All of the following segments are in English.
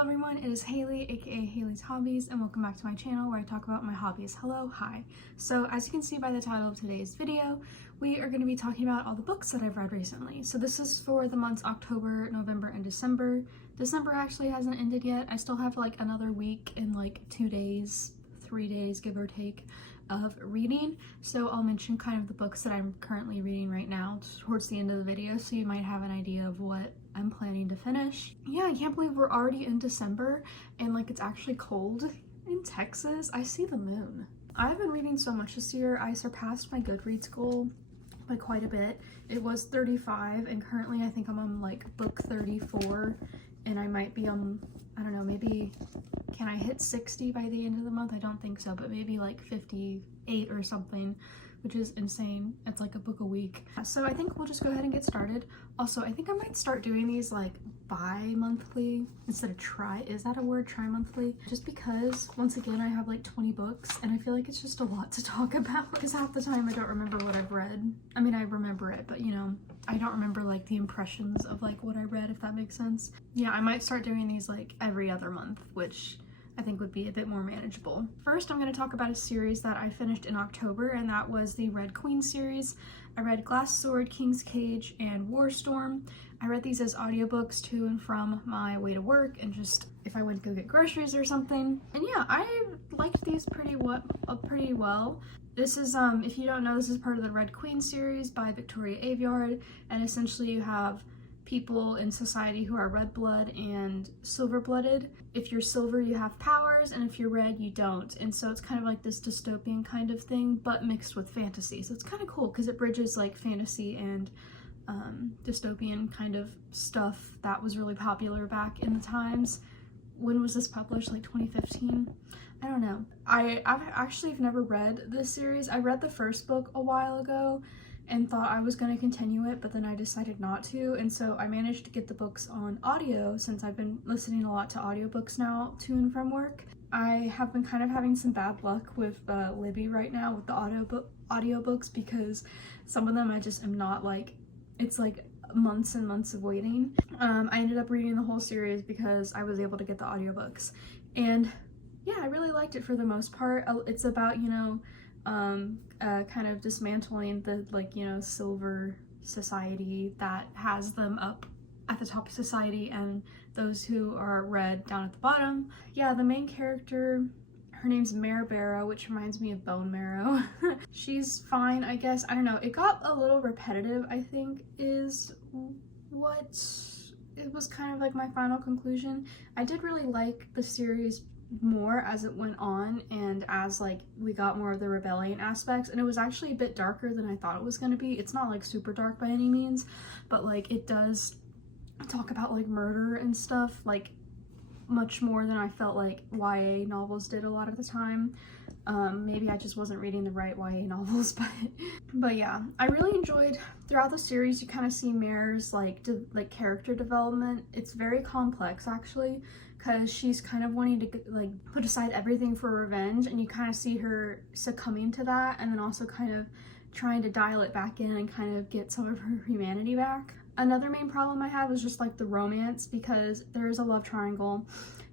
everyone, it is Haley, aka Haley's Hobbies, and welcome back to my channel where I talk about my hobbies. Hello, hi. So as you can see by the title of today's video, we are going to be talking about all the books that I've read recently. So this is for the months October, November, and December. December actually hasn't ended yet. I still have like another week and like 2 days, 3 days, give or take, of reading. So I'll mention kind of the books that I'm currently reading right now towards the end of the video, so you might have an idea of what I'm planning to finish. Yeah, I can't believe we're already in December and like it's actually cold in Texas. I see the moon. I've been reading so much this year. I surpassed my Goodreads goal by quite a bit. It was 35 and currently I think I'm on like book 34 and I might be on, I don't know, maybe, can I hit 60 by the end of the month? I don't think so, but maybe like 58 or something, which is insane. It's like a book a week. So I think we'll just go ahead and get started. Also, I think I might start doing these like bi-monthly instead of is that a word? Tri-monthly? Just because, once again, I have like 20 books and I feel like it's just a lot to talk about because half the time I don't remember what I've read. I mean, I remember it, but you know, I don't remember like the impressions of like what I read, if that makes sense. Yeah, I might start doing these like every other month, which I think would be a bit more manageable. First, I'm going to talk about a series that I finished in October, and that was the Red Queen series. I read Glass Sword, King's Cage, and Warstorm. I read these as audiobooks to and from my way to work and just if I went to go get groceries or something. And yeah, I liked these pretty well. This is, if you don't know, this is part of the Red Queen series by Victoria Aveyard, and essentially you have people in society who are red blood and silver blooded. If you're silver, you have powers, and if you're red, you don't. And so it's kind of like this dystopian kind of thing, but mixed with fantasy. So it's kind of cool because it bridges like fantasy and dystopian kind of stuff that was really popular back in the times. When was this published? Like 2015? I don't know. I've actually never read this series. I read the first book a while ago and thought I was going to continue it, but then I decided not to, and so I managed to get the books on audio since I've been listening a lot to audiobooks now to and from work. I have been kind of having some bad luck with Libby right now with the audiobooks because some of them I just am not like, it's like months and months of waiting. I ended up reading the whole series because I was able to get the audiobooks, and yeah, I really liked it for the most part. It's about, you know, kind of dismantling the like, you know, silver society that has them up at the top of society and those who are red down at the bottom. Yeah, the main character, her name's Marrow, which reminds me of Bone Marrow. She's fine, I guess. I don't know, it got a little repetitive, I think, is what it was kind of like my final conclusion. I did really like the series more as it went on and as like we got more of the rebellion aspects, and it was actually a bit darker than I thought it was going to be. It's not like super dark by any means, but like it does talk about like murder and stuff, like much more than I felt like YA novels did a lot of the time. Maybe I just wasn't reading the right YA novels, but yeah, I really enjoyed throughout the series. You kind of see Mare's like character development. It's very complex actually, because she's kind of wanting to like put aside everything for revenge, and you kind of see her succumbing to that and then also kind of trying to dial it back in and kind of get some of her humanity back. Another main problem I had was just like the romance, because there is a love triangle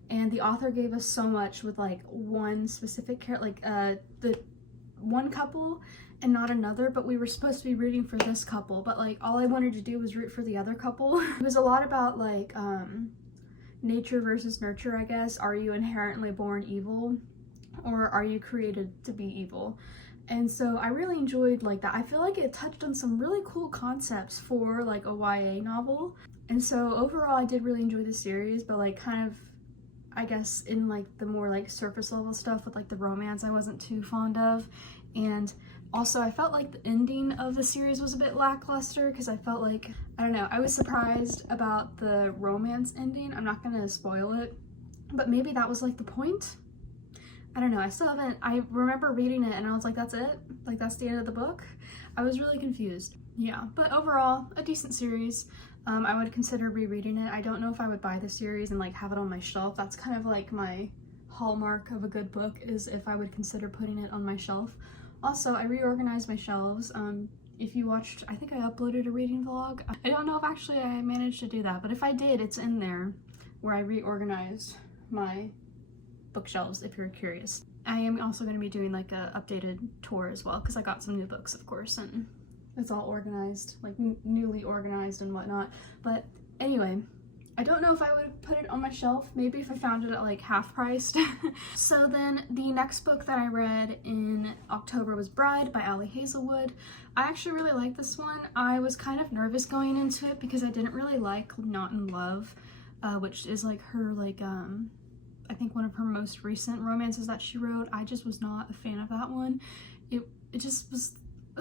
and the author gave us so much with like one specific character, like the one couple and not another, but we were supposed to be rooting for this couple, but like all I wanted to do was root for the other couple. It was a lot about like nature versus nurture, I guess. Are you inherently born evil or are you created to be evil? And so I really enjoyed like that. I feel like it touched on some really cool concepts for like a YA novel. And so overall I did really enjoy the series, but like kind of, I guess in like the more like surface level stuff with like the romance I wasn't too fond of. And also I felt like the ending of the series was a bit lackluster because I felt like, I don't know, I was surprised about the romance ending. I'm not gonna spoil it, but maybe that was like the point. I don't know, I still haven't, I remember reading it and I was like, that's it? Like that's the end of the book? I was really confused. Yeah, but overall, a decent series. I would consider rereading it. I don't know if I would buy the series and like have it on my shelf. That's kind of like my hallmark of a good book, is if I would consider putting it on my shelf. Also, I reorganized my shelves. If you watched, I think I uploaded a reading vlog. I don't know if actually I managed to do that, but if I did, it's in there. where I reorganized my bookshelves, if you're curious. I am also going to be doing like a updated tour as well, because I got some new books, of course, and it's all organized, like newly organized and whatnot. But anyway, I don't know if I would put it on my shelf, maybe if I found it at like half priced. So then the next book that I read in October was Bride by Ali Hazelwood. I actually really like this one. I was kind of nervous going into it because I didn't really like Not in Love, which is like her like I think one of her most recent romances that she wrote. I just was not a fan of that one. It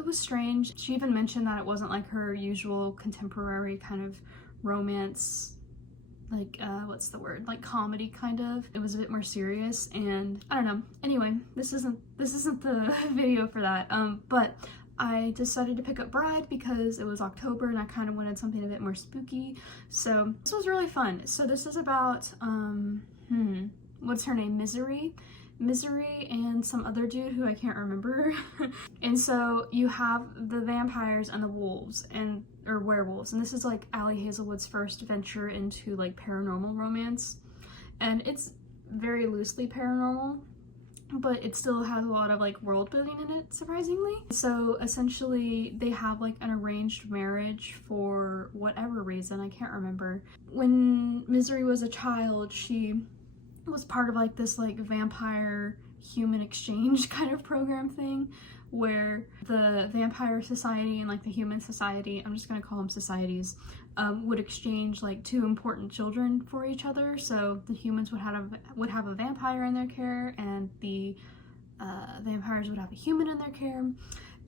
was strange. She even mentioned that it wasn't like her usual contemporary kind of romance, like what's the word, like comedy kind of. It was a bit more serious, and I don't know. Anyway, this isn't the video for that. But I decided to pick up Bride because it was October and I kind of wanted something a bit more spooky. So this was really fun. So this is about what's her name? Misery and some other dude who I can't remember. And so you have the vampires and the wolves, or werewolves, and this is like Ali Hazelwood's first venture into like paranormal romance, and it's very loosely paranormal, but it still has a lot of like world building in it, surprisingly. So essentially they have like an arranged marriage for whatever reason, I can't remember. When Misery was a child, she was part of like this like vampire human exchange kind of program thing, where the vampire society and like the human society, I'm just gonna call them societies, would exchange like two important children for each other. So the humans would have a vampire in their care, and the vampires would have a human in their care.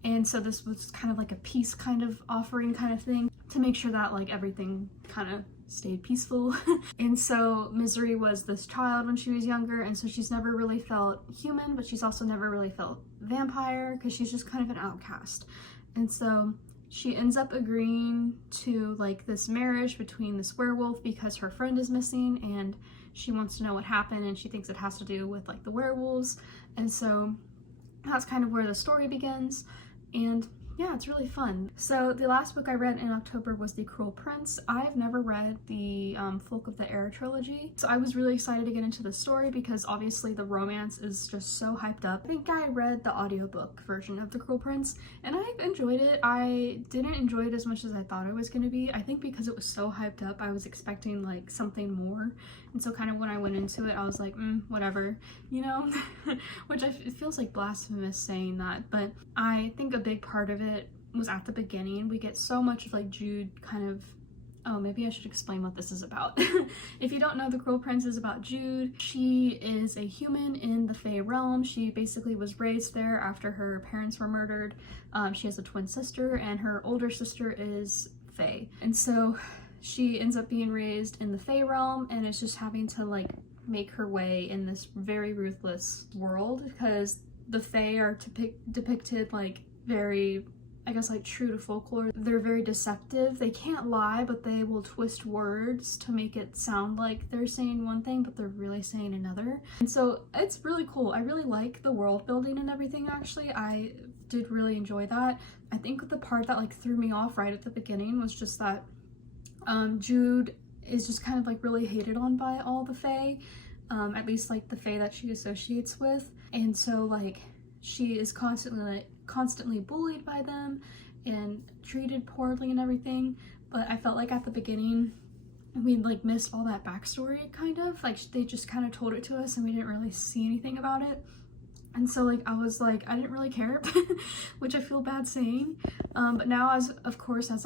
And so this was kind of like a peace kind of offering kind of thing to make sure that like everything kind of stayed peaceful. And so Misery was this child when she was younger, and so she's never really felt human, but she's also never really felt vampire because she's just kind of an outcast. And so she ends up agreeing to like this marriage between this werewolf because her friend is missing and she wants to know what happened, and she thinks it has to do with like the werewolves. And so that's kind of where the story begins, and yeah, it's really fun. So the last book I read in October was The Cruel Prince. I've never read the Folk of the Air trilogy, so I was really excited to get into the story because obviously the romance is just so hyped up. I think I read the audiobook version of The Cruel Prince and I enjoyed it. I didn't enjoy it as much as I thought it was going to be. I think because it was so hyped up, I was expecting like something more, and so kind of when I went into it, I was like, whatever, you know? Which it feels like blasphemous saying that, but I think a big part of it was at the beginning. We get so much of like Jude kind of, oh, maybe I should explain what this is about. If you don't know, The Cruel Prince is about Jude. She is a human in the Fae realm. She basically was raised there after her parents were murdered. She has a twin sister, and her older sister is Fae. And so she ends up being raised in the Fae realm and is just having to like make her way in this very ruthless world because the Fae are depicted like very, I guess, like true to folklore. They're very deceptive. They can't lie, but they will twist words to make it sound like they're saying one thing, but they're really saying another. And so it's really cool. I really like the world building and everything, actually. I did really enjoy that. I think the part that like threw me off right at the beginning was just that Jude is just kind of like really hated on by all the Fae, at least like the Fae that she associates with. And so like she is constantly bullied by them and treated poorly and everything. But I felt like at the beginning we like missed all that backstory, kind of like they just kind of told it to us and we didn't really see anything about it. And so like I was like, I didn't really care, which I feel bad saying. But now as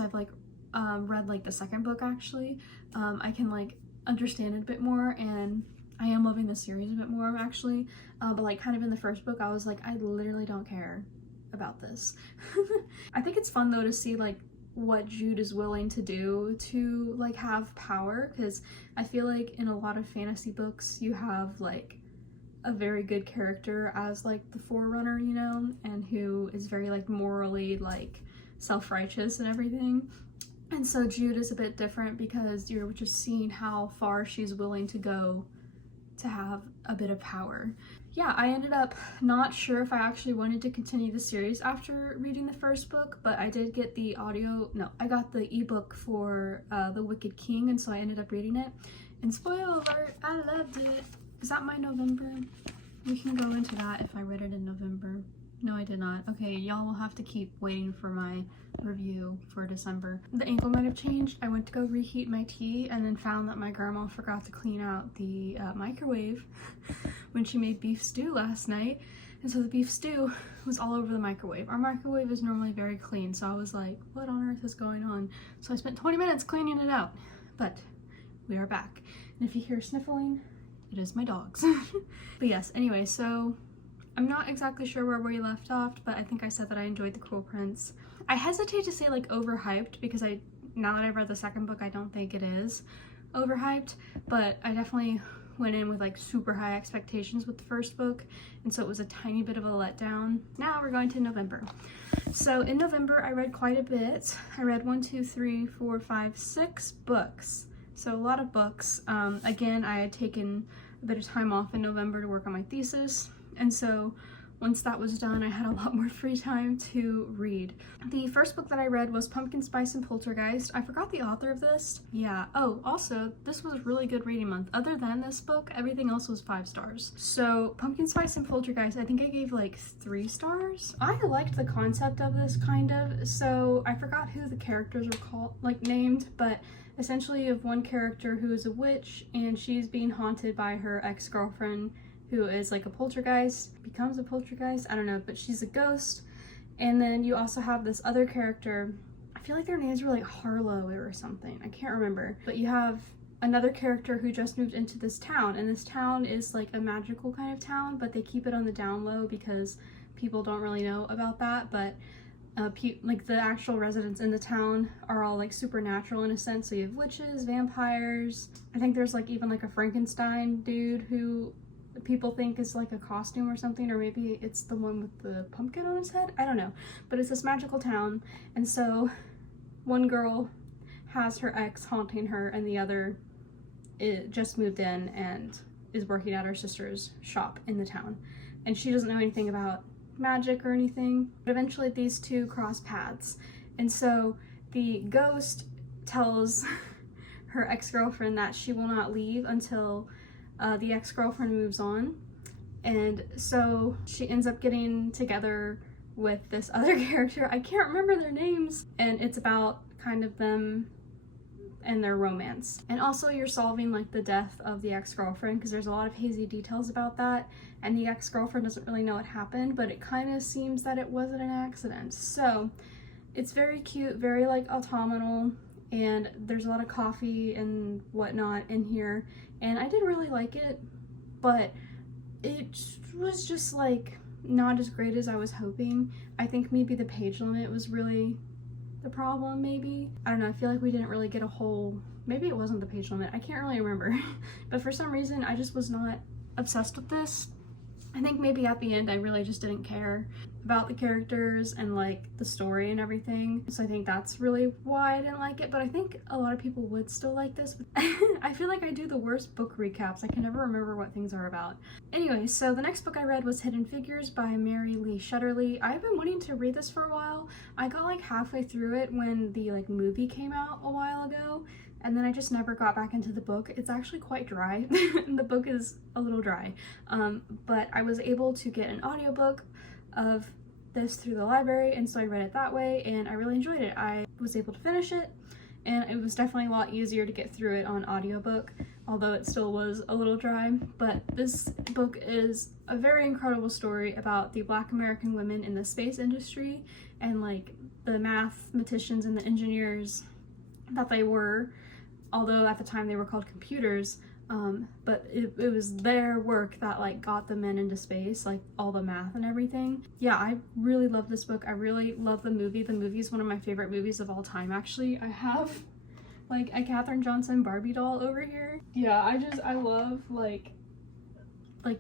I've like read like the second book, actually, I can like understand it a bit more, and I am loving the series a bit more, actually. But like kind of in the first book, I was like, I literally don't care about this. I think it's fun though to see like what Jude is willing to do to like have power, because I feel like in a lot of fantasy books you have like a very good character as like the forerunner, you know, and who is very like morally like self-righteous and everything. And so Jude is a bit different because you're just seeing how far she's willing to go to have a bit of power. Yeah, I ended up not sure if I actually wanted to continue the series after reading the first book, but I did get I got the ebook for The Wicked King, and so I ended up reading it. And spoiler alert, I loved it. Is that my November? We can go into that if I read it in November. No, I did not. Okay, y'all will have to keep waiting for my review for December. The angle might have changed. I went to go reheat my tea and then found that my grandma forgot to clean out the microwave when she made beef stew last night. And so the beef stew was all over the microwave. Our microwave is normally very clean, so I was like, what on earth is going on? So I spent 20 minutes cleaning it out, but we are back. And if you hear sniffling, it is my dogs. But yes, anyway, so I'm not exactly sure where we left off, but I think I said that I enjoyed The Cruel Prince. I hesitate to say like overhyped because now that I've read the second book, I don't think it is overhyped, but I definitely went in with like super high expectations with the first book, and so it was a tiny bit of a letdown. Now we're going to November. So in November, I read quite a bit. I read 6 books. So a lot of books. Again, I had taken a bit of time off in November to work on my thesis, and so once that was done, I had a lot more free time to read. The first book that I read was Pumpkin Spice and Poltergeist. I forgot the author of this. Yeah. Oh, also, this was a really good reading month. Other than this book, everything else was 5 stars. So Pumpkin Spice and Poltergeist, I think I gave like 3 stars. I liked the concept of this kind of. So I forgot who the characters are called, like named, but essentially you have one character who is a witch and she's being haunted by her ex-girlfriend who is like a poltergeist, becomes a poltergeist, I don't know, but she's a ghost. And then you also have this other character, I feel like their names were like Harlow or something, I can't remember. But you have another character who just moved into this town, and this town is like a magical kind of town, but they keep it on the down low because people don't really know about that. But like the actual residents in the town are all like supernatural in a sense. So you have witches, vampires, I think there's like even like a Frankenstein dude who people think is like a costume or something, or maybe it's the one with the pumpkin on his head, I don't know. But it's this magical town, and so one girl has her ex haunting her, and the other just moved in and is working at her sister's shop in the town, and she doesn't know anything about magic or anything. But eventually these two cross paths, and so the ghost tells her ex-girlfriend that she will not leave until the ex-girlfriend moves on. And so she ends up getting together with this other character, I can't remember their names, and it's about kind of them and their romance. And also you're solving like the death of the ex-girlfriend, because there's a lot of hazy details about that, and the ex-girlfriend doesn't really know what happened, but it kind of seems that it wasn't an accident. So it's very cute, very like autumnal, and there's a lot of coffee and whatnot in here, and I did really like it, but it was just like not as great as I was hoping. I think maybe the page limit was really the problem, maybe. I don't know, I feel like we didn't really get a whole, maybe it wasn't the page limit, I can't really remember. But for some reason I just was not obsessed with this. I think maybe at the end I really just didn't care about the characters and like the story and everything. So I think that's really why I didn't like it, but I think a lot of people would still like this. I feel like I do the worst book recaps. I can never remember what things are about. Anyway, so the next book I read was Hidden Figures by Mary Lee Shutterly. I've been wanting to read this for a while. I got like halfway through it when the like movie came out a while ago, and then I just never got back into the book. It's actually quite dry. The book is a little dry, but I was able to get an audiobook of this through the library, and so I read it that way, and I really enjoyed it. I was able to finish it, and it was definitely a lot easier to get through it on audiobook, although it still was a little dry. But this book is a very incredible story about the Black American women in the space industry and like the mathematicians and the engineers that they were, although at the time they were called computers, but it was their work that like got the men into space, like all the math and everything. Yeah, I really love this book. I really love the movie. The movie is one of my favorite movies of all time, actually. I have like a Katherine Johnson Barbie doll over here. Yeah, I love like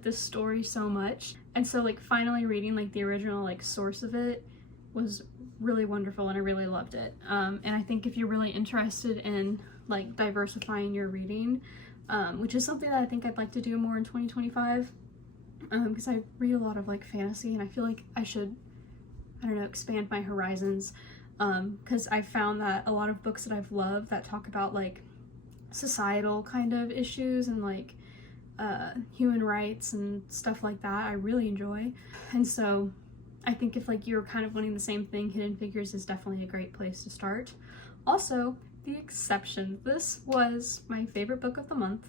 this story so much. And so like finally reading like the original like source of it was really wonderful, and I really loved it. And I think if you're really interested in like diversifying your reading, which is something that I think I'd like to do more in 2025, because I read a lot of like fantasy, and I feel like I should, I don't know, expand my horizons, because I've found that a lot of books that I've loved that talk about like societal kind of issues and like human rights and stuff like that, I really enjoy. And so I think if like you're kind of wanting the same thing, Hidden Figures is definitely a great place to start. Also, The Exception. This was my favorite book of the month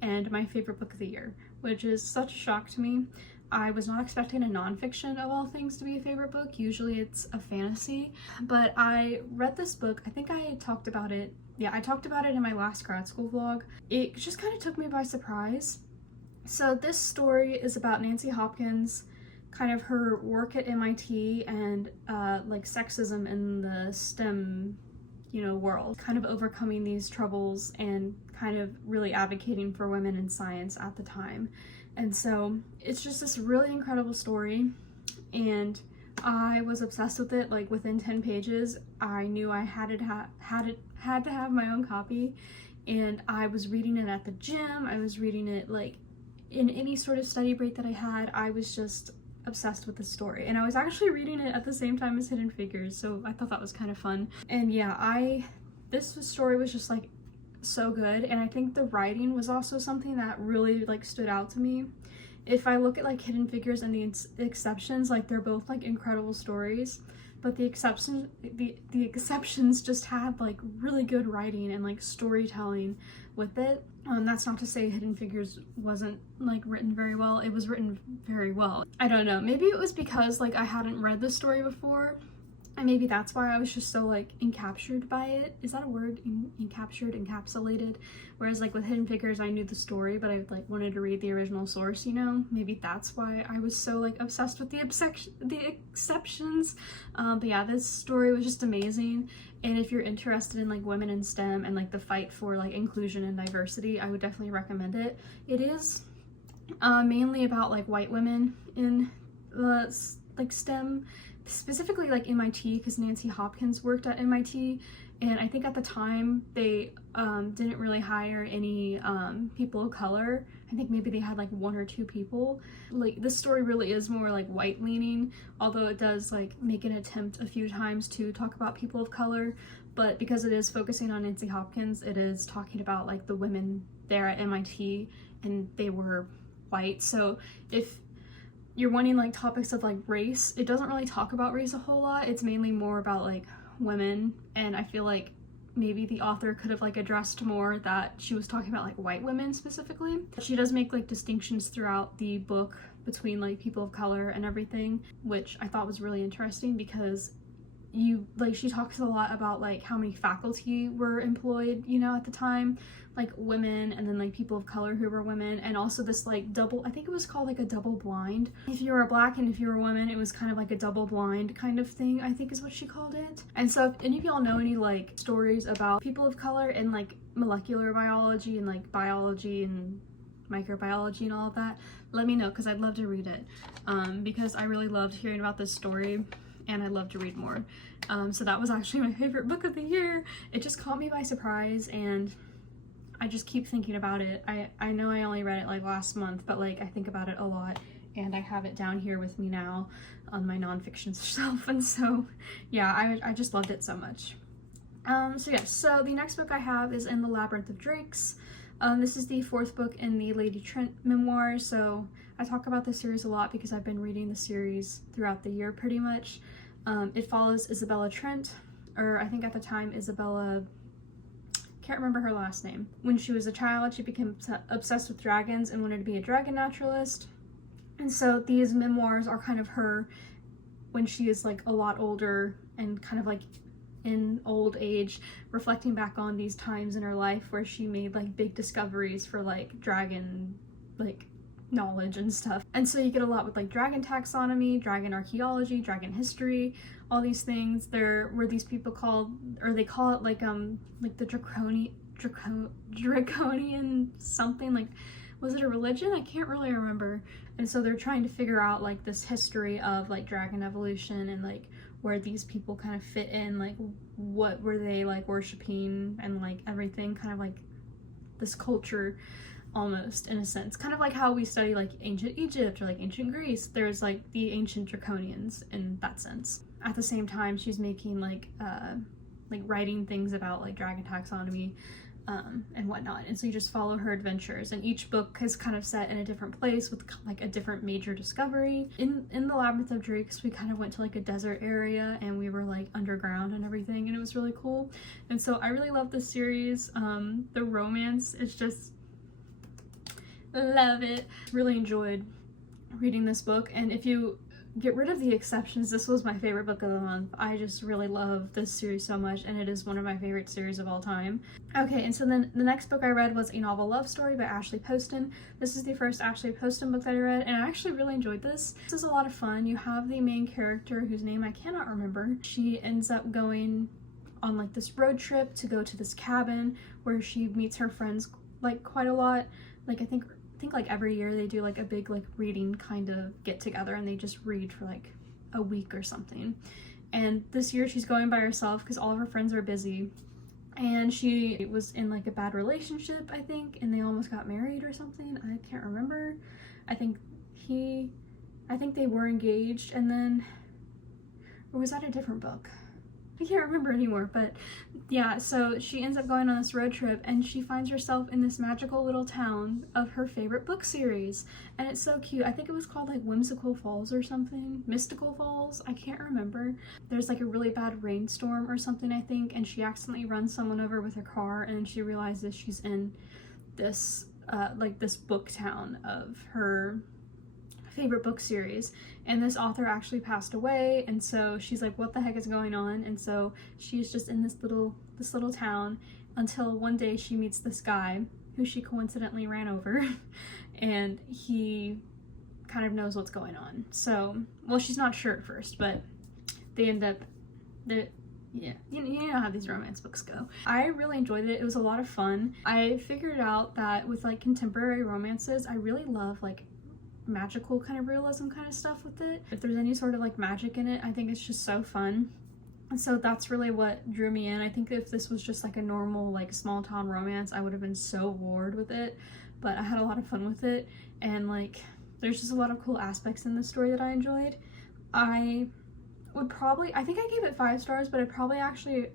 and my favorite book of the year, which is such a shock to me. I was not expecting a nonfiction of all things to be a favorite book. Usually it's a fantasy, but I read this book. I think I talked about it. Yeah, I talked about it in my last grad school vlog. It just kind of took me by surprise. So this story is about Nancy Hopkins, kind of her work at MIT and like sexism in the STEM, world, kind of overcoming these troubles and kind of really advocating for women in science at the time. And so it's just this really incredible story, and I was obsessed with it. Like within 10 pages, I knew I had to have my own copy, and I was reading it at the gym. I was reading it like in any sort of study break that I had. I was just obsessed with the story, and I was actually reading it at the same time as Hidden Figures, so I thought that was kind of fun. And yeah, this story was just like so good, and I think the writing was also something that really like stood out to me. If I look at like Hidden Figures and The Exceptions, like they're both like incredible stories, but the exceptions just had like really good writing and like storytelling with it. That's not to say Hidden Figures wasn't like written very well. It was written very well. I don't know, maybe it was because like I hadn't read the story before, and maybe that's why I was just so like encaptured by it. Is that a word? Encapsulated? Whereas like with Hidden Figures, I knew the story, but I like wanted to read the original source, Maybe that's why I was so like obsessed with the exceptions. But yeah, this story was just amazing. And if you're interested in like women in STEM and like the fight for like inclusion and diversity, I would definitely recommend it. It is mainly about like white women in like STEM, specifically like MIT, because Nancy Hopkins worked at MIT, and I think at the time they didn't really hire any people of color. I think maybe they had like 1 or 2 people. Like this story really is more like white leaning, although it does like make an attempt a few times to talk about people of color, but because it is focusing on Nancy Hopkins, it is talking about like the women there at MIT, and they were white. So if you're wanting like topics of like race, it doesn't really talk about race a whole lot. It's mainly more about like women, and I feel like maybe the author could have like addressed more that she was talking about like white women specifically. She does make like distinctions throughout the book between like people of color and everything, which I thought was really interesting, because she talks a lot about like how many faculty were employed, at the time, like women, and then like people of color who were women, and also this like I think it was called like a double blind. If you were a black and if you were a woman, it was kind of like a double blind kind of thing, I think is what she called it. And so if any of y'all know any like stories about people of color in like molecular biology and like biology and microbiology and all of that, let me know, because I'd love to read it, because I really loved hearing about this story, and I'd love to read more. So that was actually my favorite book of the year. It just caught me by surprise, and I just keep thinking about it. I know I only read it like last month, but like I think about it a lot, and I have it down here with me now on my nonfiction shelf, and so yeah, I just loved it so much. So the next book I have is In the Labyrinth of Drakes. This is the 4th book in the Lady Trent memoirs. So I talk about this series a lot because I've been reading the series throughout the year pretty much. It follows Isabella Trent, or I think at the time Isabella, can't remember her last name. When she was a child, she became obsessed with dragons and wanted to be a dragon naturalist. And so these memoirs are kind of her when she is like a lot older and kind of like in old age, reflecting back on these times in her life where she made like big discoveries for like dragon like knowledge and stuff. And so you get a lot with like dragon taxonomy, dragon archaeology, dragon history, all these things. There were these people called, or they call it like the draconian something, like was it a religion? I can't really remember. And so they're trying to figure out like this history of like dragon evolution and like where these people kind of fit in, like what were they like worshiping, and like everything, kind of like this culture almost, in a sense, kind of like how we study like ancient Egypt or like ancient Greece. There's like the ancient draconians in that sense. At the same time, she's making like writing things about like dragon taxonomy, and whatnot. And so you just follow her adventures, and each book is kind of set in a different place with like a different major discovery. In the Labyrinth of Drakes, we kind of went to like a desert area and we were like underground and everything, and it was really cool. And so I really love this series. The romance is just, love it. Really enjoyed reading this book, and if you get rid of the exceptions, this was my favorite book of the month. I just really love this series so much, and it is one of my favorite series of all time. Okay, and so then the next book I read was A Novel Love Story by Ashley Poston. This is the first Ashley Poston book that I read, and I actually really enjoyed this. This is a lot of fun. You have the main character, whose name I cannot remember. She ends up going on like this road trip to go to this cabin where she meets her friends like quite a lot. Like I think like every year they do like a big like reading kind of get together, and they just read for like a week or something. And this year she's going by herself because all of her friends are busy, and she was in like a bad relationship, I think, and they almost got married or something. I can't remember. I think they were engaged, and then, or was that a different book? I can't remember anymore, but yeah, so she ends up going on this road trip, and she finds herself in this magical little town of her favorite book series, and it's so cute. I think it was called like Whimsical Falls or something, Mystical Falls, I can't remember. There's like a really bad rainstorm or something, I think, and she accidentally runs someone over with her car, and she realizes she's in this like this book town of her favorite book series, and this author actually passed away, and so she's like, what the heck is going on? And so she's just in this little town until one day she meets this guy who she coincidentally ran over and he kind of knows what's going on. So, well, she's not sure at first, but they end up, yeah, you know how these romance books go. I really enjoyed it. It was a lot of fun. I figured out that with like contemporary romances, I really love like magical kind of realism kind of stuff with it. If there's any sort of like magic in it, I think it's just so fun. And so that's really what drew me in. I think if this was just like a normal like small town romance, I would have been so bored with it, but I had a lot of fun with it, and like there's just a lot of cool aspects in the story that I enjoyed. I think I gave it 5 stars, but I'd probably actually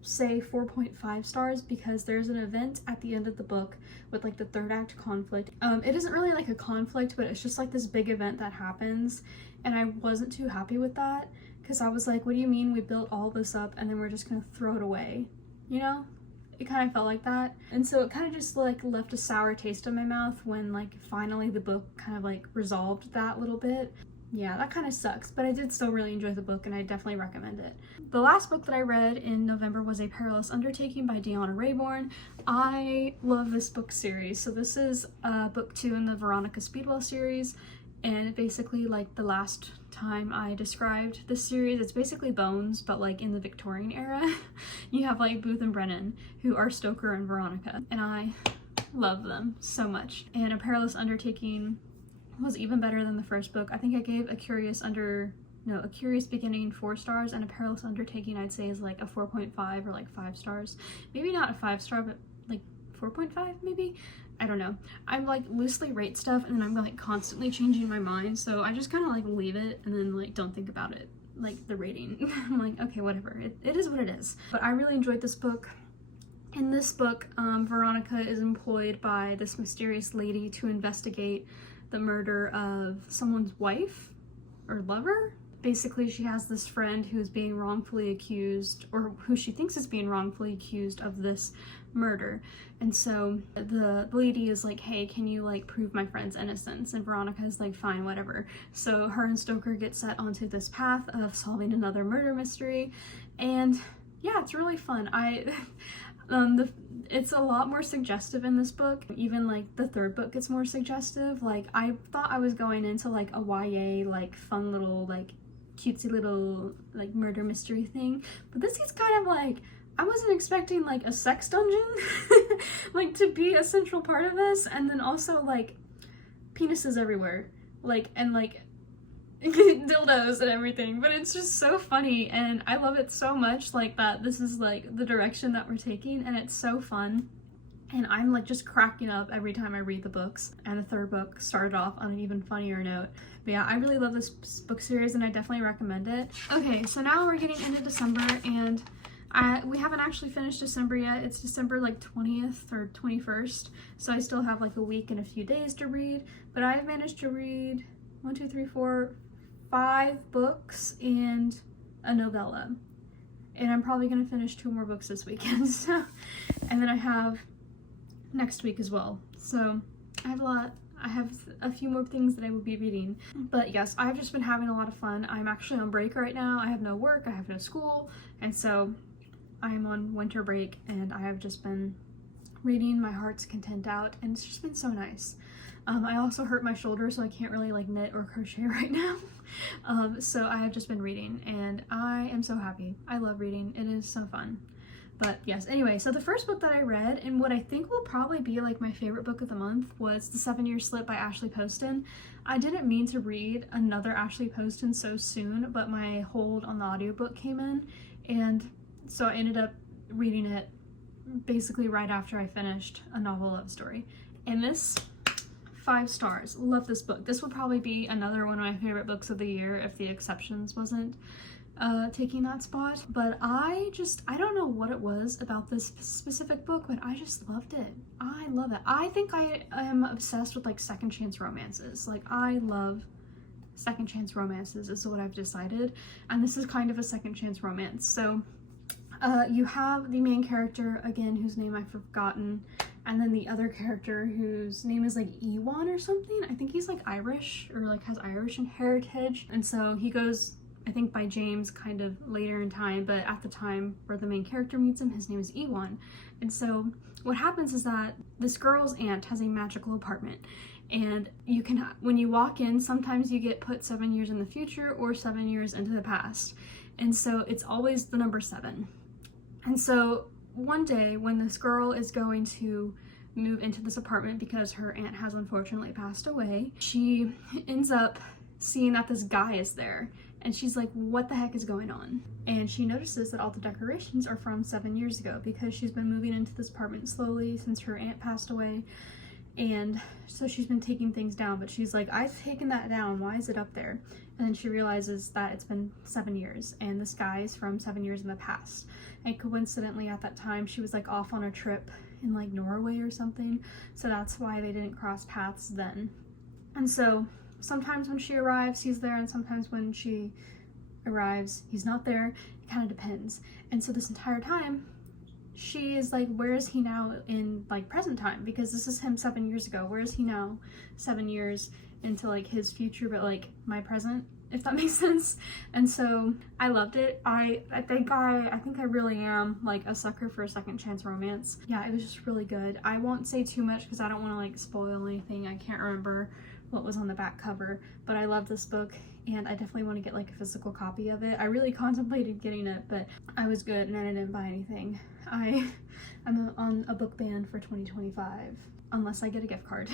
say 4.5 stars because there's an event at the end of the book with like the third act conflict. It isn't really like a conflict, but it's just like this big event that happens, and I wasn't too happy with that because I was like, what do you mean we built all this up and then we're just gonna throw it away, you know? It kind of felt like that, and so it kind of just like left a sour taste in my mouth when like finally the book kind of like resolved that little bit. Yeah, that kind of sucks, but I did still really enjoy the book, and I definitely recommend it. The last book that I read in November was A Perilous Undertaking by Deanna Raybourn. I love this book series. So this is book 2 in the Veronica Speedwell series, and basically like the last time I described this series, it's basically Bones, but like in the Victorian era. You have like Booth and Brennan, who are Stoker and Veronica, and I love them so much. And A Perilous Undertaking was even better than the first book. I think I gave A Curious Beginning 4 stars, and A Perilous Undertaking I'd say is like a 4.5 or like 5 stars. Maybe not a 5 star, but like 4.5 maybe? I don't know. I'm like loosely rate stuff, and then I'm like constantly changing my mind, so I just kind of like leave it and then like don't think about it, like the rating. I'm like, okay, whatever. It is what it is. But I really enjoyed this book. In this book, Veronica is employed by this mysterious lady to investigate the murder of someone's wife or lover. Basically, she has this friend who's being wrongfully accused, or who she thinks is being wrongfully accused of this murder. And so the lady is like, hey, can you like prove my friend's innocence? And Veronica's like, fine, whatever. So her and Stoker get set onto this path of solving another murder mystery. And yeah, it's really fun. It's a lot more suggestive in this book. Even like the third book gets more suggestive. Like I thought I was going into like a YA, like fun little, like cutesy little like murder mystery thing, but this is kind of like, I wasn't expecting like a sex dungeon like to be a central part of this, and then also like penises everywhere, like, and like dildos and everything, but it's just so funny, and I love it so much, like that this is like the direction that we're taking, and it's so fun, and I'm like just cracking up every time I read the books. And the third book started off on an even funnier note. But yeah, I really love this book series, and I definitely recommend it. Okay, so now we're getting into December, and We haven't actually finished December yet. It's December like 20th or 21st, so I still have like a week and a few days to read, but I've managed to read 1, 2, 3, 4, 5 books and a novella. And I'm probably going to finish 2 more books this weekend. So, and then I have next week as well. So I have a lot. I have a few more things that I will be reading. But yes, I've just been having a lot of fun. I'm actually on break right now. I have no work, I have no school, and so I'm on winter break and I have just been reading my heart's content out, and it's just been so nice. I also hurt my shoulder, so I can't really like knit or crochet right now. So I have just been reading and I am so happy. I love reading. It is so fun. But yes, anyway, so the first book that I read, and what I think will probably be like my favorite book of the month, was The 7-Year Slip by Ashley Poston. I didn't mean to read another Ashley Poston so soon, but my hold on the audiobook came in, and so I ended up reading it basically right after I finished A Novel Love Story. And this, 5 stars. Love this book. This would probably be another one of my favorite books of the year if The Exceptions wasn't taking that spot. But I don't know what it was about this specific book, but I just loved it. I love it. I think I am obsessed with like second chance romances. Like I love second chance romances is what I've decided, and this is kind of a second chance romance. So you have the main character, again, whose name I've forgotten, and then the other character whose name is like Ewan or something. I think he's like Irish or like has Irish heritage, and so he goes, I think, by James kind of later in time, but at the time where the main character meets him, his name is Ewan. And so what happens is that this girl's aunt has a magical apartment, and you can, when you walk in, sometimes you get put 7 years in the future or 7 years into the past, and so it's always the number 7. And so one day when this girl is going to move into this apartment because her aunt has unfortunately passed away, she ends up seeing that this guy is there, and she's like, what the heck is going on? And she notices that all the decorations are from 7 years ago because she's been moving into this apartment slowly since her aunt passed away, and so she's been taking things down, but she's like, I've taken that down, why is it up there? And then she realizes that it's been 7 years and this guy is from 7 years in the past. And coincidentally at that time she was like off on a trip in like Norway or something, so that's why they didn't cross paths then. And so sometimes when she arrives he's there, and sometimes when she arrives he's not there. It kind of depends. And so this entire time she is like, where is he now in like present time, because this is him 7 years ago. Where is he now 7 years into like his future, but like my present, if that makes sense? And so I loved it. I think I really am like a sucker for a second chance romance. Yeah, it was just really good. I won't say too much because I don't want to like spoil anything. I can't remember what was on the back cover, but I love this book and I definitely want to get like a physical copy of it. I really contemplated getting it, but I was good and I didn't buy anything. I'm on a book ban for 2025 unless I get a gift card.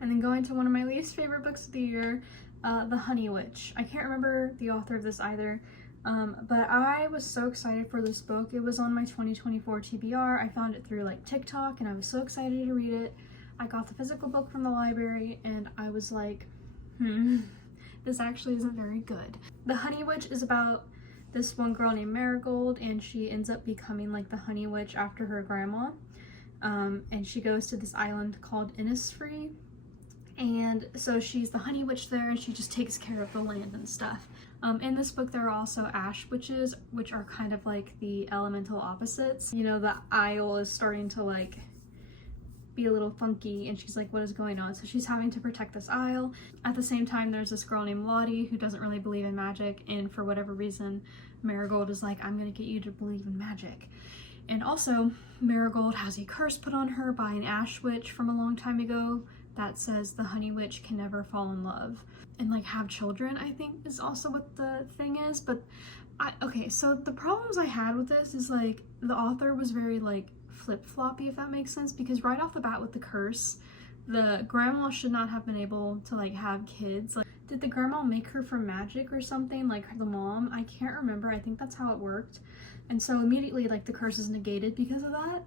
And then going to one of my least favorite books of the year, The Honey Witch. I can't remember the author of this either, but I was so excited for this book. It was on my 2024 TBR. I found it through like TikTok and I was so excited to read it. I got the physical book from the library and I was like, this actually isn't very good. The Honey Witch is about this one girl named Marigold, and she ends up becoming like the Honey Witch after her grandma. And she goes to this island called Innisfree, and so she's the Honey Witch there, and she just takes care of the land and stuff. In this book there are also ash witches, which are kind of like the elemental opposites. You know, the isle is starting to like be a little funky, and she's like, what is going on? So she's having to protect this isle. At the same time, there's this girl named Lottie who doesn't really believe in magic, and for whatever reason Marigold is like, I'm gonna get you to believe in magic. And also Marigold has a curse put on her by an ash witch from a long time ago that says the Honey Witch can never fall in love and like have children, I think is also what the thing is. But okay, so the problems I had with this is like the author was very like flip-floppy, if that makes sense, because right off the bat with the curse, the grandma should not have been able to like have kids. Like, did the grandma make her from magic or something, like the mom? I can't remember. I think that's how it worked. And so immediately like the curse is negated because of that.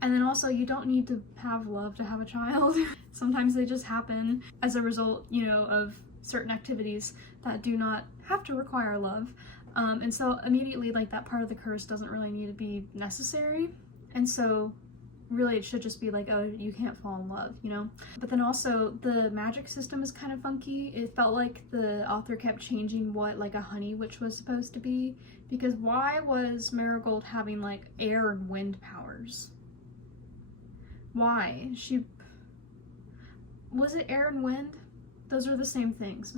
And then also you don't need to have love to have a child. Sometimes they just happen as a result, you know, of certain activities that do not have to require love. And so immediately, like, that part of the curse doesn't really need to be necessary, and so really it should just be like, oh, you can't fall in love, you know? But then also the magic system is kind of funky. It felt like the author kept changing what like a honey witch was supposed to be, because why was Marigold having like air and wind powers? Why? Was it air and wind? Those are the same things.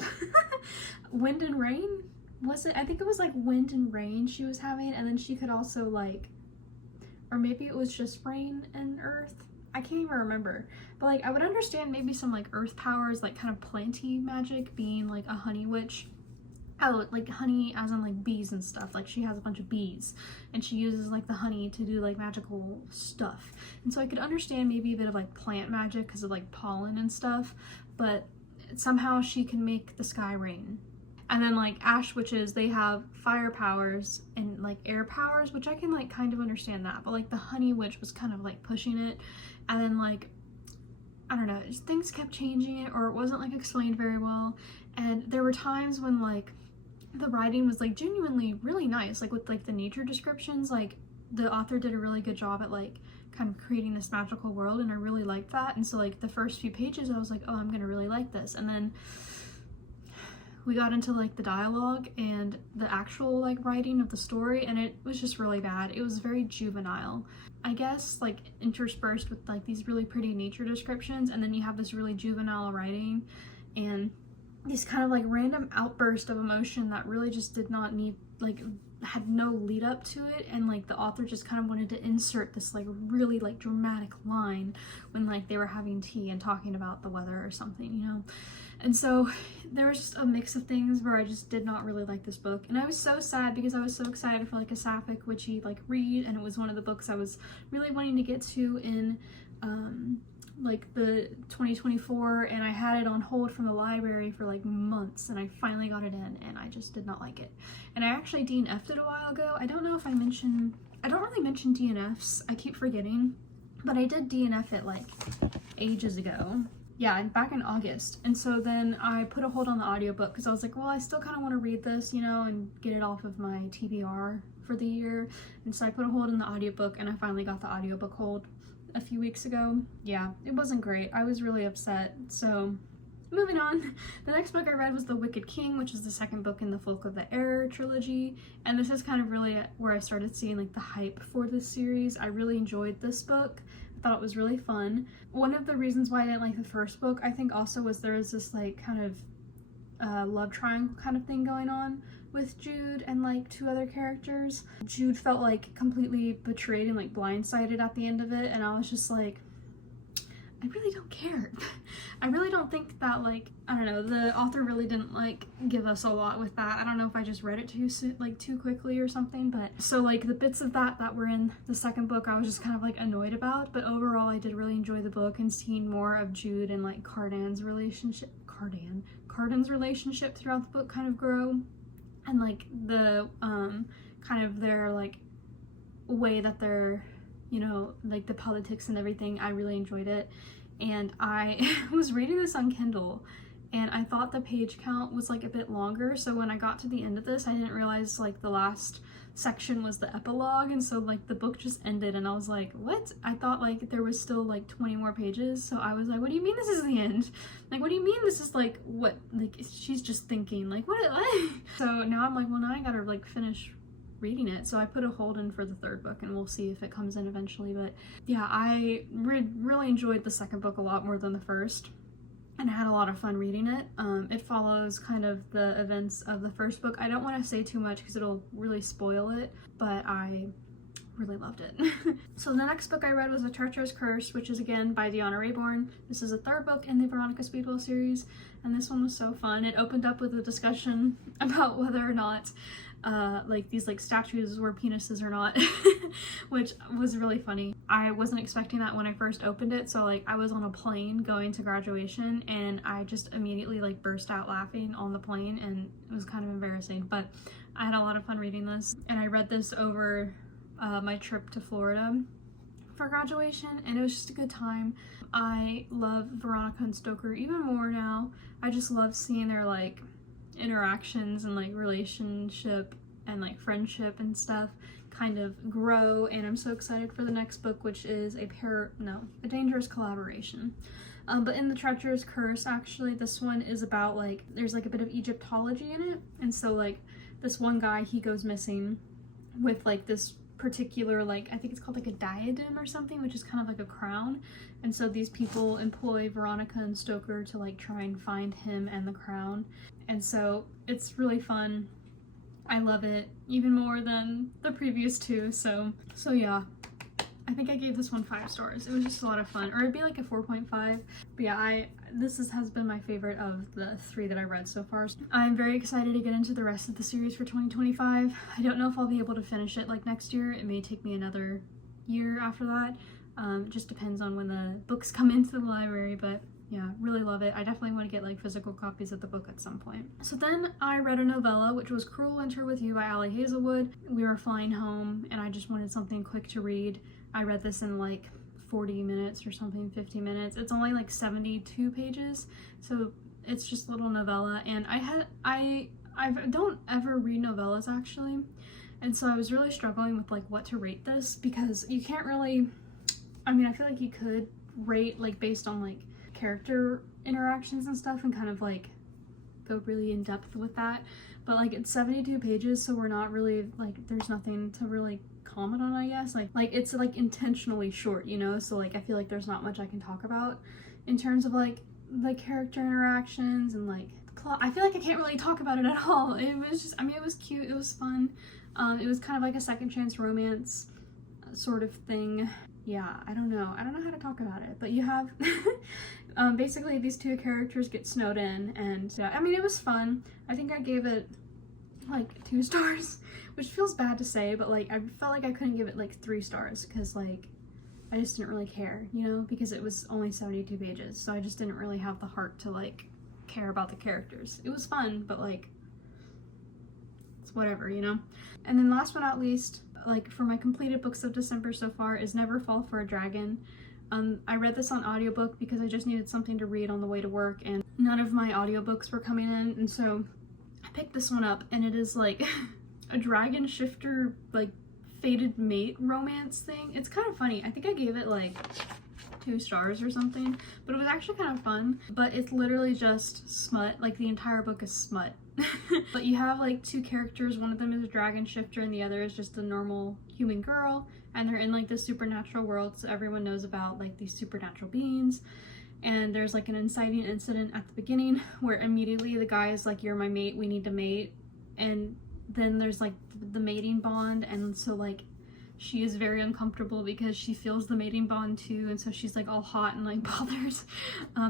Wind and rain? Was it? I think it was like wind and rain she was having, and then she could also like, or maybe it was just rain and earth. I can't even remember. But like, I would understand maybe some like earth powers, like kind of planty magic, being like a honey witch. Oh, like honey as in like bees and stuff. Like she has a bunch of bees and she uses like the honey to do like magical stuff. And so I could understand maybe a bit of like plant magic because of like pollen and stuff, but somehow she can make the sky rain. And then like ash witches, they have fire powers and like air powers, which I can like kind of understand that, but like the honey witch was kind of like pushing it. And then like, I don't know, things kept changing, or it wasn't like explained very well. And there were times when like the writing was like genuinely really nice, like with like the nature descriptions, like the author did a really good job at like kind of creating this magical world, and I really liked that. And so like the first few pages I was like, oh, I'm gonna really like this. And then we got into like the dialogue and the actual like writing of the story, and it was just really bad. It was very juvenile, I guess, like interspersed with like these really pretty nature descriptions, and then you have this really juvenile writing and these kind of like random outburst of emotion that really just did not need, like had no lead up to it, and like the author just kind of wanted to insert this like really like dramatic line when like they were having tea and talking about the weather or something, you know? And so there was just a mix of things where I just did not really like this book, and I was so sad because I was so excited for like a sapphic witchy like read, and it was one of the books I was really wanting to get to in like the 2024, and I had it on hold from the library for like months, and I finally got it in, and I just did not like it. And I actually DNF'd it a while ago. I don't know if I don't really mention DNFs, I keep forgetting, but I did DNF it like ages ago. Yeah, back in August. And so then I put a hold on the audiobook because I was like, well, I still kind of want to read this, you know, and get it off of my TBR for the year. And so I put a hold on the audiobook, and I finally got the audiobook hold a few weeks ago. Yeah, it wasn't great. I was really upset. So moving on, the next book I read was The Wicked King, which is the second book in the Folk of the Air trilogy. And this is kind of really where I started seeing like the hype for this series. I really enjoyed this book. I thought it was really fun. One of the reasons why I didn't like the first book, I think also, was there was this like kind of love triangle kind of thing going on with Jude and like two other characters. Jude felt like completely betrayed and like blindsided at the end of it, and I was just like, I really don't care. I really don't think that, like, I don't know, the author really didn't like give us a lot with that. I don't know if I just read it too quickly or something, but so like the bits of that were in the second book I was just kind of like annoyed about, but overall I did really enjoy the book, and seeing more of Jude and like Cardan's relationship throughout the book kind of grow, and like the kind of their like way that they're, you know, like the politics and everything. I really enjoyed it. And I was reading this on Kindle, and I thought the page count was like a bit longer, so when I got to the end of this I didn't realize like the last section was the epilogue, and so like the book just ended, and I was like, what? I thought like there was still like 20 more pages, so I was like, what do you mean this is the end? Like, what do you mean this is like, what, like she's just thinking like what? So now I'm like, well, now I gotta like finish reading it, so I put a hold in for the third book, and we'll see if it comes in eventually. But yeah, I really enjoyed the second book a lot more than the first, and I had a lot of fun reading it. It follows kind of the events of the first book. I don't want to say too much because it'll really spoil it, but I really loved it. So the next book I read was A Treacherous Curse, which is again by Deanna Raybourn. This is a third book in the Veronica Speedwell series, and this one was so fun. It opened up with a discussion about whether or not like these like statues were penises or not, which was really funny. I wasn't expecting that when I first opened it, so like I was on a plane going to graduation, and I just immediately like burst out laughing on the plane, and it was kind of embarrassing, but I had a lot of fun reading this, and I read this over my trip to Florida for graduation, and it was just a good time. I love Veronica and Stoker even more now. I just love seeing their like interactions and like relationship and like friendship and stuff kind of grow, and I'm so excited for the next book, which is a dangerous collaboration. But in The Treacherous Curse, actually, this one is about like, there's like a bit of Egyptology in it, and so like this one guy, he goes missing with like this particular, like, I think it's called like a diadem or something, which is kind of like a crown, and so these people employ Veronica and Stoker to like try and find him and the crown, and so it's really fun. I love it even more than the previous two, so yeah. I think I gave this one 5 stars. It was just a lot of fun, or it'd be like a 4.5. But yeah, this has been my favorite of the 3 that I read so far. I'm very excited to get into the rest of the series for 2025. I don't know if I'll be able to finish it like next year. It may take me another year after that. It just depends on when the books come into the library, but yeah, really love it. I definitely want to get like physical copies of the book at some point. So then I read a novella, which was Cruel Winter with You by Allie Hazelwood. We were flying home and I just wanted something quick to read. I read this in like 40 minutes or something, 50 minutes. It's only like 72 pages, so it's just a little novella, and I don't ever read novellas actually, and so I was really struggling with like what to rate this, because you can't really, I mean, I feel like you could rate like based on like character interactions and stuff and kind of like go really in depth with that, but like it's 72 pages, so we're not really like, there's nothing to really comment on, I guess. Like it's like intentionally short, you know, so like I feel like there's not much I can talk about in terms of like the character interactions and like the plot. I feel like I can't really talk about it at all. It was just, I mean, it was cute, it was fun. It was kind of like a second chance romance sort of thing. Yeah, I don't know how to talk about it, but you have basically these 2 characters get snowed in, and yeah, I mean, it was fun. I think I gave it like 2 stars, which feels bad to say, but like I felt like I couldn't give it like 3 stars because like I just didn't really care, you know, because it was only 72 pages, so I just didn't really have the heart to like care about the characters. It was fun, but like it's whatever, you know. And then last but not least, like for my completed books of December so far, is Never Fall for a Dragon. I read this on audiobook because I just needed something to read on the way to work, and none of my audiobooks were coming in, and so I picked this one up, and it is like a dragon shifter, like fated mate romance thing. It's kind of funny. I think I gave it like 2 stars or something, but it was actually kind of fun. But it's literally just smut. Like the entire book is smut. But you have like 2 characters. One of them is a dragon shifter and the other is just a normal human girl, and they're in like this supernatural world, so everyone knows about like these supernatural beings. And there's like an inciting incident at the beginning where immediately the guy is like, "You're my mate, we need to mate," and then there's like the mating bond, and so like she is very uncomfortable because she feels the mating bond too, and so she's like all hot and like bothered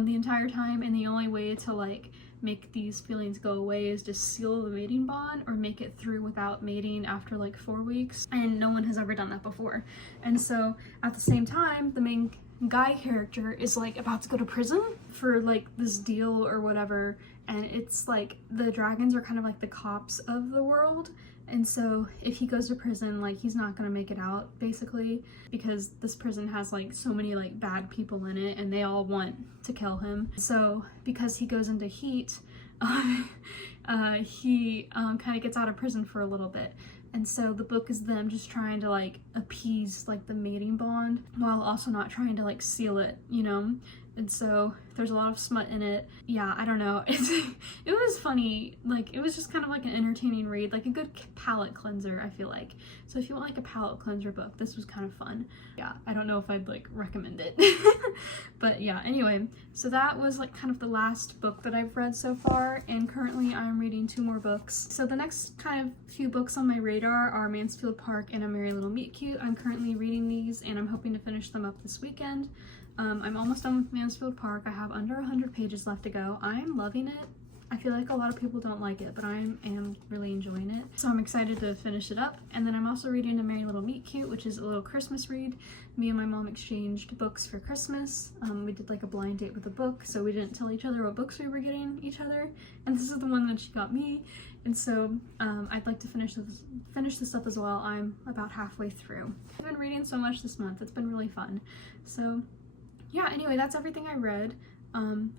the entire time, and the only way to like make these feelings go away is to seal the mating bond or make it through without mating after like 4 weeks, and no one has ever done that before. And so at the same time, the main guy character is like about to go to prison for like this deal or whatever, and it's like the dragons are kind of like the cops of the world, and so if he goes to prison, like he's not gonna make it out basically, because this prison has like so many like bad people in it and they all want to kill him. So because he goes into heat, he kind of gets out of prison for a little bit. And so the book is them just trying to like appease like the mating bond while also not trying to like seal it, you know? And so there's a lot of smut in it. Yeah, I don't know. It was funny. Like, it was just kind of like an entertaining read, like a good palate cleanser, I feel like. So if you want like a palate cleanser book, this was kind of fun. Yeah, I don't know if I'd like recommend it. But yeah, anyway, so that was like kind of the last book that I've read so far, and currently I'm reading 2 more books. So the next kind of few books on my radar are Mansfield Park and A Merry Little Meet Cute. I'm currently reading these and I'm hoping to finish them up this weekend. I'm almost done with Mansfield Park. I have under 100 pages left to go. I'm loving it. I feel like a lot of people don't like it, but I am really enjoying it. So I'm excited to finish it up. And then I'm also reading A Merry Little Meet Cute, which is a little Christmas read. Me and my mom exchanged books for Christmas. We did like a blind date with a book, so we didn't tell each other what books we were getting each other. And this is the one that she got me. And so I'd like to finish this up as well. I'm about halfway through. I've been reading so much this month. It's been really fun. So yeah, anyway, that's everything I read.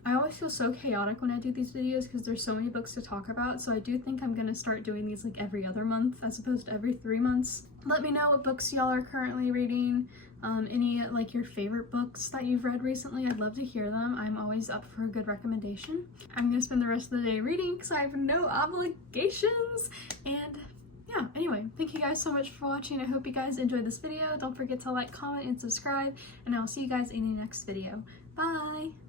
I always feel so chaotic when I do these videos because there's so many books to talk about, so I do think I'm gonna start doing these like every other month as opposed to every 3 months. Let me know what books y'all are currently reading, any like your favorite books that you've read recently. I'd love to hear them. I'm always up for a good recommendation. I'm gonna spend the rest of the day reading because I have no obligations, and yeah, anyway, thank you guys so much for watching. I hope you guys enjoyed this video. Don't forget to like, comment, and subscribe, and I'll see you guys in the next video. Bye!